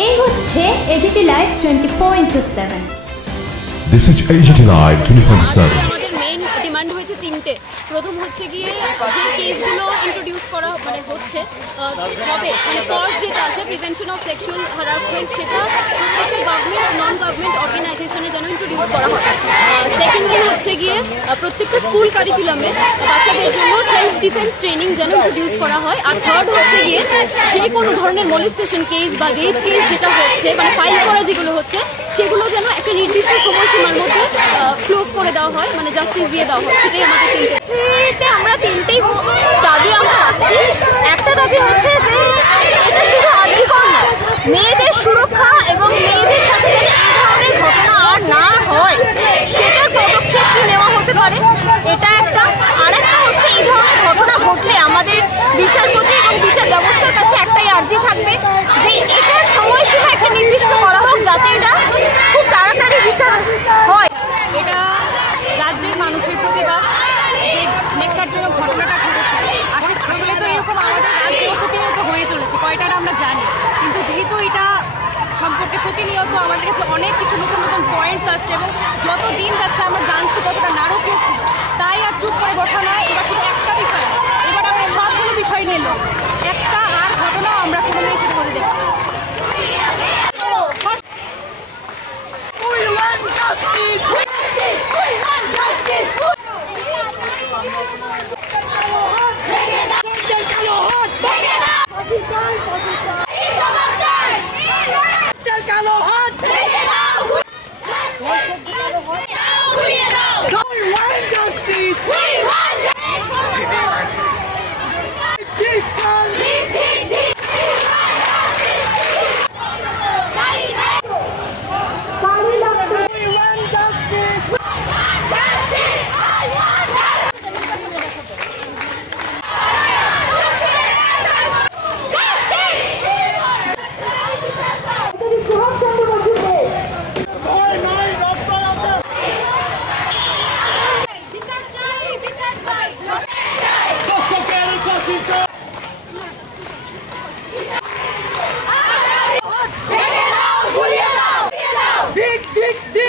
এই হচ্ছে AGT live 24/7। This is AGT live 24/7। আমাদের মেইন ডিমান্ড হয়েছে তিনটে। প্রথম হচ্ছে গিয়ে যে কেসগুলো ইন্ট্রোডিউস করা হচ্ছে হবে কজ যেটা আছে প্রিভেনশন অফ সেক্সুয়াল হ্যারাসমেন্ট, সেটা প্রত্যেকটা গভর্নমেন্ট নন গভর্নমেন্ট অর্গানাইজেশনে যেন ইন্ট্রোডিউস করা হয়। সেকেন্ডলি হচ্ছে গিয়ে প্রত্যেকটা স্কুল কারিকুলামে বাচ্চাদের জন্য সেলফ ডিফেন্স ট্রেনিং যেন ইন্ট্রোডিউস করা হয়। আর থার্ড হচ্ছে গিয়ে যে কোনো ধরনের মলেস্টেশন কেস বা রেপ কেস যেটা হচ্ছে ফাইল করা যেগুলো হচ্ছে সেগুলো যেন একটা নির্দিষ্ট সময়সীমার মধ্যে ক্লোজ করে দেওয়া হয়, জাস্টিস দিয়ে দেওয়া হয়। সেটাই আমাদের তিনটে। আমরা তিনটেই দাবি আমরা রাখছি। একটা দাবি হচ্ছে যে এটা শুধু আর্থিকর না, মেয়েদের সুরক্ষা এবং মেয়েদের সাথে এই ধরনের ঘটনা আর না হয় সেটার পদক্ষেপ কি নেওয়া হতে পারে, এটা একটা। আর একটা হচ্ছে এই ধরনের ঘটনা ঘটলে আমাদের বিচারপতি এবং বিচার ব্যবস্থার কাছে একটাই আর্জি থাকবে যে এটার সময়সীমা একটা নির্দিষ্ট করা হোক, যাতে এটা খুব তাড়াতাড়ি বিচার হয়। এটা রাজ্যের মানুষের প্রতিবাদ, যে নেককারজনক ঘটনাটা ঘটেছে। আসলে তো এরকম আমাদের রাজ্যে প্রতিনিয়ত হয়ে চলেছে, কয়টাটা আমরা জানি, কিন্তু যেহেতু এটা সম্পর্কে প্রতিনিয়ত আমাদের কাছে অনেক কিছু নতুন নতুন পয়েন্টস আসছে এবং যত দিন যাচ্ছে আমরা জানছি কতটা নারকীয় ছিল, তাই আর চুপ করে বসা নয়। এবার শুধু একটা বিষয় না, এবার আমরা সবগুলো বিষয় নিল একটা আর ঘটনা আমরা কোনো মেয়ে সেটা বলে দেখি। Dick, dick, dick.